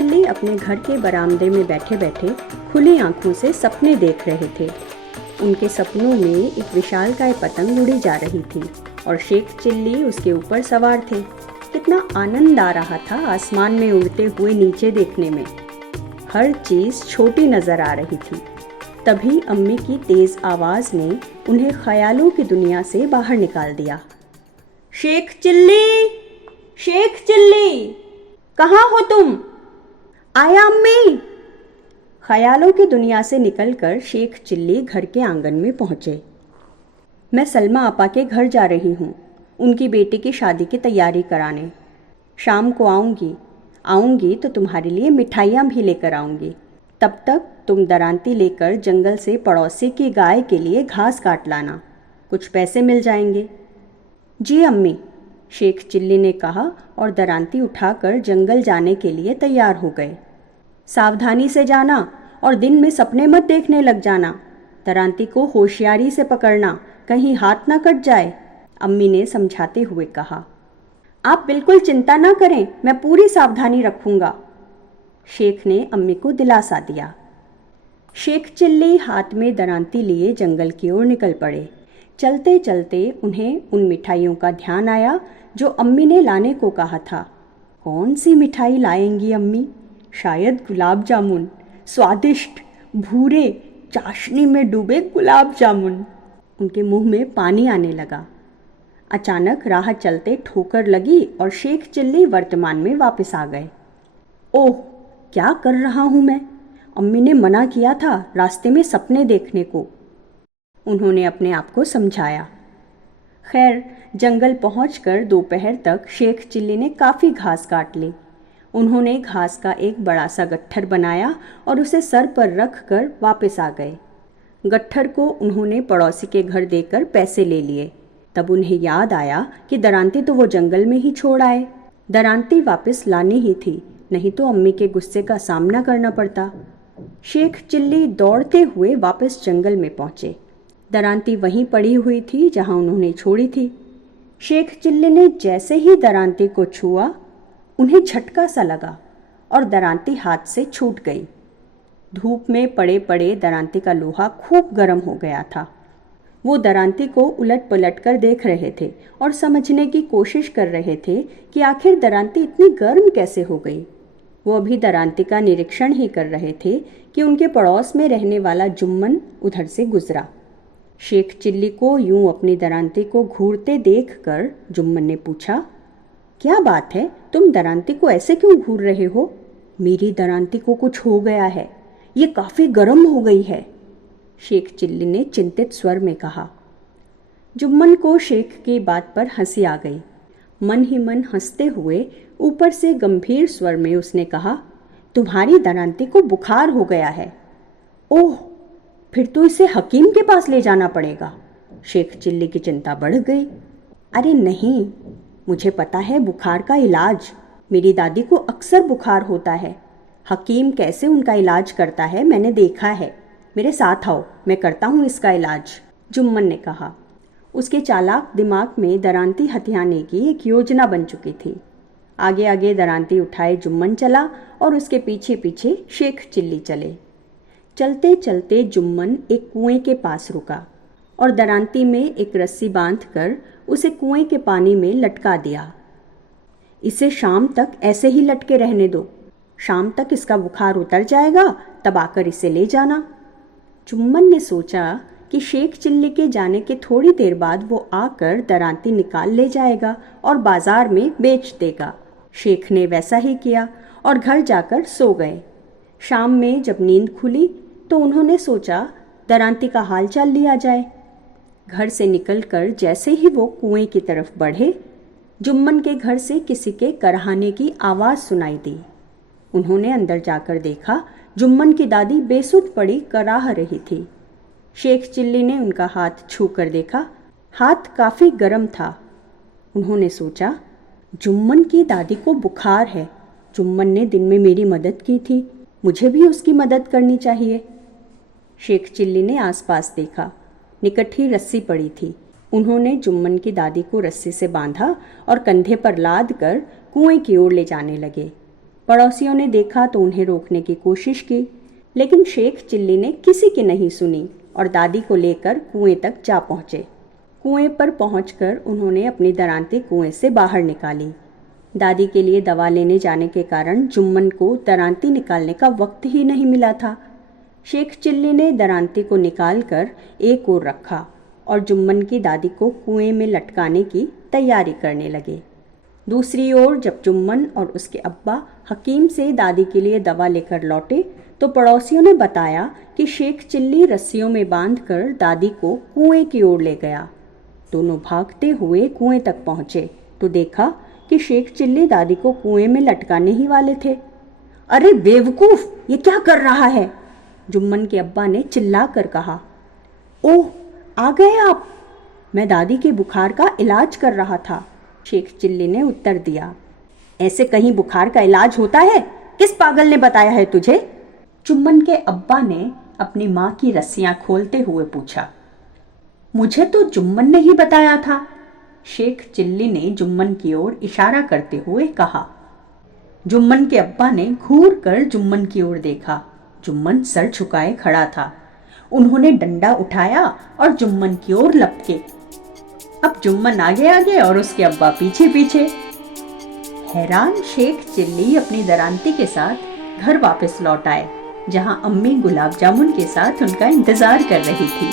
Chilli अपने घर के बरामदे में बैठे बैठे खुली आंखों से सपने देख रहे थे। उनके सपनों में एक विशालकाय पतंग उड़ी जा रही थी और शेख चिल्ली उसके ऊपर सवार थे। कितना आनंद आ रहा था आसमान में उड़ते हुए नीचे देखने में। हर चीज़ छोटी नजर आ रही थी। तभी अम्मी की तेज आवाज़ ने उन्हें ख्यालों की दुनिया से बाहर निकाल दिया। शेख चिल्ली, शेख चिल्ली, कहाँ हो तुम? आया अम्मी। ख्यालों की दुनिया से निकलकर शेख चिल्ली घर के आंगन में पहुंचे। मैं सलमा आपा के घर जा रही हूँ, उनकी बेटी की शादी की तैयारी कराने। शाम को आऊँगी तो तुम्हारे लिए मिठाइयाँ भी लेकर आऊँगी। तब तक तुम दरांती लेकर जंगल से पड़ोसी की गाय के लिए घास काट लाना, कुछ पैसे मिल जाएंगे। जी अम्मी, शेख चिल्ली ने कहा और दरांती उठाकर जंगल जाने के लिए तैयार हो गए। सावधानी से जाना और दिन में सपने मत देखने लग जाना। दरांती को होशियारी से पकड़ना, कहीं हाथ ना कट जाए, अम्मी ने समझाते हुए कहा। आप बिल्कुल चिंता ना करें, मैं पूरी सावधानी रखूंगा, शेख ने अम्मी को दिलासा दिया। शेख चिल्ली हाथ में दरांती लिए जंगल की ओर निकल पड़े। चलते चलते उन्हें उन मिठाइयों का ध्यान आया जो अम्मी ने लाने को कहा था। कौन सी मिठाई लाएंगी अम्मी? शायद गुलाब जामुन, स्वादिष्ट भूरे चाशनी में डूबे गुलाब जामुन। उनके मुंह में पानी आने लगा। अचानक राह चलते ठोकर लगी और शेख चिल्ली वर्तमान में वापस आ गए। ओह, क्या कर रहा हूँ मैं? अम्मी ने मना किया था रास्ते में सपने देखने को, उन्होंने अपने आप को समझाया। खैर, जंगल पहुंचकर दोपहर तक शेख चिल्ली ने काफ़ी घास काट ली। उन्होंने घास का एक बड़ा सा गट्ठर बनाया और उसे सर पर रख कर वापस आ गए। गट्ठर को उन्होंने पड़ोसी के घर देकर पैसे ले लिए। तब उन्हें याद आया कि दरांती तो वो जंगल में ही छोड़ आए। दरांती वापस लानी ही थी, नहीं तो अम्मी के गुस्से का सामना करना पड़ता। शेख चिल्ली दौड़ते हुए वापस जंगल में पहुंचे। दरांती वहीं पड़ी हुई थी जहां उन्होंने छोड़ी थी। शेख चिल्ली ने जैसे ही दरांती को छुआ, उन्हें झटका सा लगा और दरांती हाथ से छूट गई। धूप में पड़े पड़े दरांती का लोहा खूब गर्म हो गया था। वो दरांती को उलट पलट कर देख रहे थे और समझने की कोशिश कर रहे थे कि आखिर दरांती इतनी गर्म कैसे हो गई। वो अभी दरांती का निरीक्षण ही कर रहे थे कि उनके पड़ोस में रहने वाला जुम्मन उधर से गुजरा। शेख चिल्ली को यूं अपनी दरांती को घूरते देखकर जुम्मन ने पूछा, क्या बात है, तुम दरांती को ऐसे क्यों घूर रहे हो? मेरी दरांती को कुछ हो गया है, ये काफ़ी गर्म हो गई है, शेख चिल्ली ने चिंतित स्वर में कहा। जुम्मन को शेख की बात पर हंसी आ गई। मन ही मन हंसते हुए ऊपर से गंभीर स्वर में उसने कहा, तुम्हारी दरांती को बुखार हो गया है। ओह, फिर तो इसे हकीम के पास ले जाना पड़ेगा। शेख चिल्ली की चिंता बढ़ गई। अरे नहीं, मुझे पता है बुखार का इलाज। मेरी दादी को अक्सर बुखार होता है। हकीम कैसे उनका इलाज करता है मैंने देखा है। मेरे साथ आओ, मैं करता हूँ इसका इलाज, जुम्मन ने कहा। उसके चालाक दिमाग में दरांती हथियाने की एक योजना बन चुकी थी। आगे आगे दरांती उठाए जुम्मन चला और उसके पीछे पीछे शेख चिल्ली चले। चलते चलते जुम्मन एक कुएं के पास रुका और दरांती में एक रस्सी बांधकर उसे कुएं के पानी में लटका दिया। इसे शाम तक ऐसे ही लटके रहने दो, शाम तक इसका बुखार उतर जाएगा, तब आकर इसे ले जाना। जुम्मन ने सोचा कि शेख चिल्ली के जाने के थोड़ी देर बाद वो आकर दरांती निकाल ले जाएगा और बाजार में बेच देगा। शेख ने वैसा ही किया और घर जाकर सो गए। शाम में जब नींद खुली तो उन्होंने सोचा दरांती का हाल चाल लिया जाए। घर से निकलकर जैसे ही वो कुएं की तरफ बढ़े, जुम्मन के घर से किसी के करहाने की आवाज़ सुनाई दी। उन्होंने अंदर जाकर देखा, जुम्मन की दादी बेसुध पड़ी कराह रही थी। शेख चिल्ली ने उनका हाथ छू कर देखा, हाथ काफ़ी गर्म था। उन्होंने सोचा, जुम्मन की दादी को बुखार है। जुम्मन ने दिन में मेरी मदद की थी, मुझे भी उसकी मदद करनी चाहिए। शेख चिल्ली ने आसपास देखा, निकट ही रस्सी पड़ी थी। उन्होंने जुम्मन की दादी को रस्सी से बांधा और कंधे पर लाद कर कुएं की ओर ले जाने लगे। पड़ोसियों ने देखा तो उन्हें रोकने की कोशिश की, लेकिन शेख चिल्ली ने किसी की नहीं सुनी और दादी को लेकर कुएं तक जा पहुंचे। कुएं पर पहुंचकर उन्होंने अपनी दरांती कुएं से बाहर निकाली। दादी के लिए दवा लेने जाने के कारण जुम्मन को दरांती निकालने का वक्त ही नहीं मिला था। शेख चिल्ली ने दरांती को निकालकर एक ओर रखा और जुम्मन की दादी को कुएं में लटकाने की तैयारी करने लगे। दूसरी ओर जब जुम्मन और उसके अब्बा हकीम से दादी के लिए दवा लेकर लौटे तो पड़ोसियों ने बताया कि शेख चिल्ली रस्सियों में बांधकर दादी को कुएं की ओर ले गया। दोनों भागते हुए कुएं तक पहुंचे तो देखा कि शेख चिल्ली दादी को कुएं में लटकाने ही वाले थे। अरे बेवकूफ, ये क्या कर रहा है? जुम्मन के अब्बा ने चिल्लाकर कहा। ओह, आ गए आप? मैं दादी के बुखार का इलाज कर रहा था, शेख चिल्ली ने उत्तर दिया। ऐसे कहीं बुखार का इलाज होता है? किस पागल ने बताया है तुझे? जुम्मन के अब्बा ने अपनी माँ की रस्सियां खोलते हुए पूछा। मुझे तो जुम्मन ने ही बताया था, शेख चिल्ली ने जुम्मन की ओर इशारा करते हुए कहा। जुम्मन के अब्बा ने घूर कर जुम्मन की ओर देखा। जुम्मन सर झुकाए खड़ा था। उन्होंने डंडा उठाया और जुम्मन की ओर लपके। अब जुम्मन आगे आगे और उसके अब्बा पीछे पीछे। हैरान शेख चिल्ली अपनी दरांती के साथ घर वापस लौट आए, जहां अम्मी गुलाब जामुन के साथ उनका इंतजार कर रही थी।